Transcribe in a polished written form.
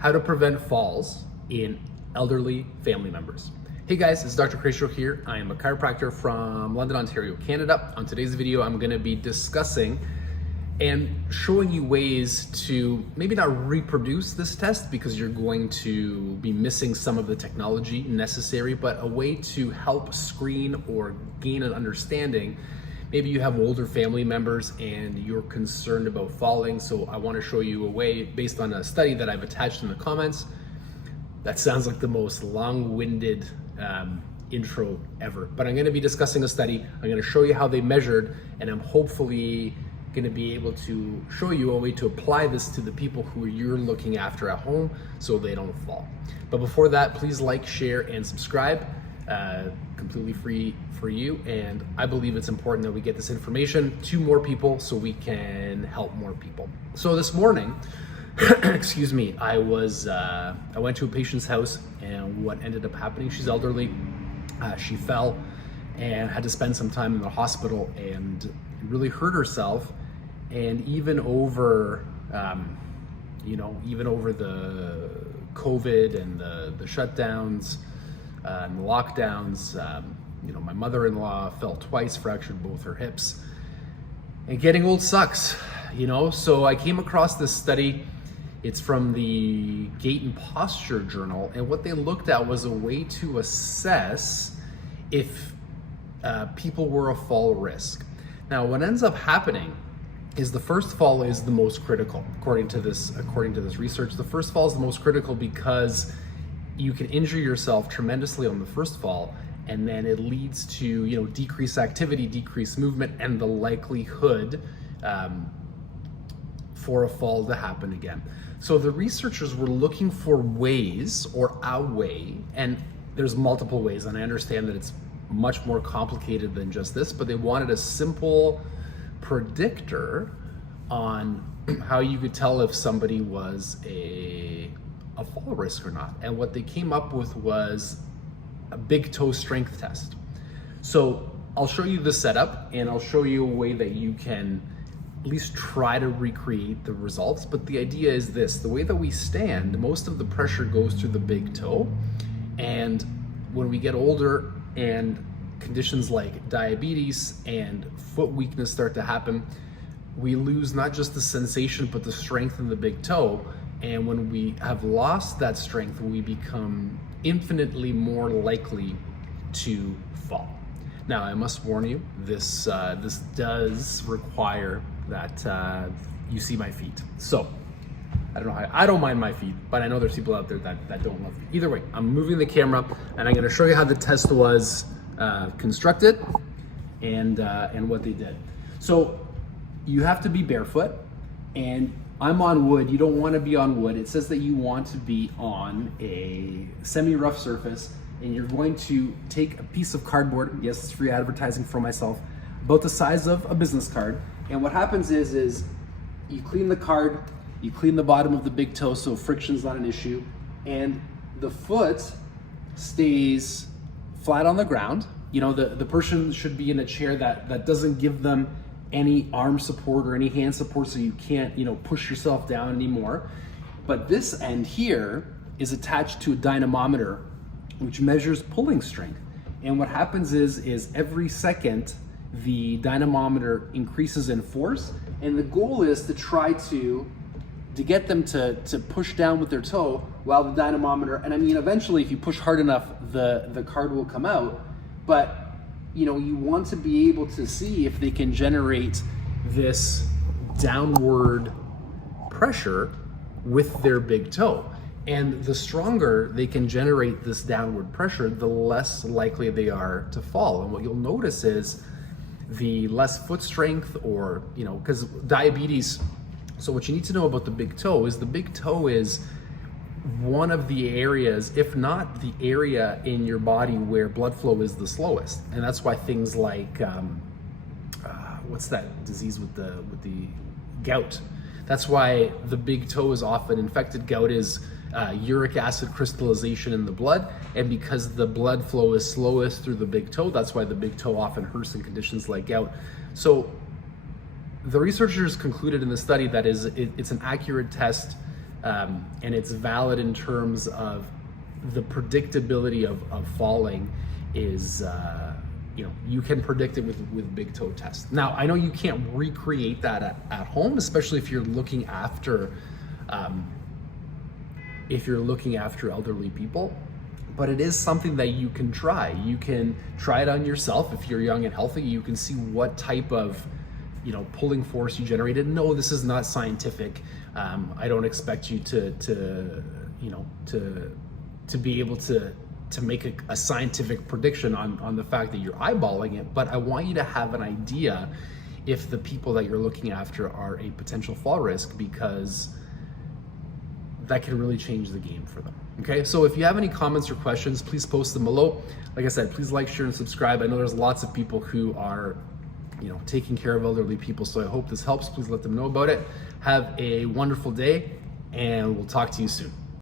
How to prevent falls in elderly family members. Hey guys, it's Dr. Kresimir Jug here. I am a chiropractor from London, Ontario, Canada. On today's video, I'm going to be discussing and showing you ways to maybe not reproduce this test because you're going to be missing some of the technology necessary, but a way to help screen or gain an understanding. Maybe you have older family members and you're concerned about falling, so I want to show you a way based on a study that I've attached in the comments. That sounds like the most long-winded intro ever, but I'm going to be discussing a study. I'm going to show you how they measured, and I'm hopefully going to be able to show you a way to apply this to the people who you're looking after at home so they don't fall. But before that, please like, share, and subscribe. Completely free for you, and I believe it's important that we get this information to more people so we can help more people. So this morning, excuse me, I went to a patient's house, and what ended up happening, she's elderly, she fell and had to spend some time in the hospital and really hurt herself. And even over even over the COVID and the shutdowns and the lockdowns, my mother-in-law fell twice, fractured both her hips, and getting old sucks, so I came across this study. It's from the Gait and Posture Journal, and what they looked at was a way to assess if people were a fall risk. Now, what ends up happening is the first fall is the most critical, according to this research. The first fall is the most critical because you can injure yourself tremendously on the first fall, and then it leads to decreased activity, decreased movement, and the likelihood for a fall to happen again. So the researchers were looking for ways, or a way, and there's multiple ways, and I understand that it's much more complicated than just this, but they wanted a simple predictor on how you could tell if somebody was a fall risk or not. And what they came up with was a big toe strength test. So I'll show you the setup, and I'll show you a way that you can at least try to recreate the results. But the idea is this: the way that we stand, most of the pressure goes through the big toe. And when we get older and conditions like diabetes and foot weakness start to happen, we lose not just the sensation, but the strength in the big toe. And when we have lost that strength, we become infinitely more likely to fall. Now, I must warn you, this does require that you see my feet. So I don't mind my feet, but I know there's people out there that don't love feet. Either way, I'm moving the camera, and I'm going to show you how the test was constructed and what they did. So you have to be barefoot, and I'm on wood. You don't want to be on wood. It says that you want to be on a semi-rough surface, and you're going to take a piece of cardboard. Yes, it's free advertising for myself, about the size of a business card. And what happens is you clean the card, you clean the bottom of the big toe so friction's not an issue, and the foot stays flat on the ground. The person should be in a chair that doesn't give them any arm support or any hand support, so you can't push yourself down anymore. But this end here is attached to a dynamometer, which measures pulling strength. And what happens is every second the dynamometer increases in force, and the goal is to try to get them to push down with their toe while the dynamometer, and eventually if you push hard enough, the card will come out. But you want to be able to see if they can generate this downward pressure with their big toe. And the stronger they can generate this downward pressure, the less likely they are to fall. And what you'll notice is the less foot strength, or because diabetes. So what you need to know about the big toe is one of the areas, if not the area in your body where blood flow is the slowest. And that's why things like what's that disease with the gout? That's why the big toe is often infected. Gout is uric acid crystallization in the blood, and because the blood flow is slowest through the big toe, that's why the big toe often hurts in conditions like gout. So the researchers concluded in the study that it's an accurate test and it's valid in terms of the predictability of falling is, you can predict it with big toe test. Now, I know you can't recreate that at home, especially if you're looking after elderly people, but it is something that you can try. You can try it on yourself. If you're young and healthy, you can see what type of pulling force you generated. No, this is not scientific. I don't expect you to be able to make a scientific prediction on the fact that you're eyeballing it, but I want you to have an idea if the people that you're looking after are a potential fall risk, because that can really change the game for them. Okay, so if you have any comments or questions, please post them below. Like I said, please like, share, and subscribe. I know there's lots of people who are taking care of elderly people, so I hope this helps. Please let them know about it. Have a wonderful day, and we'll talk to you soon.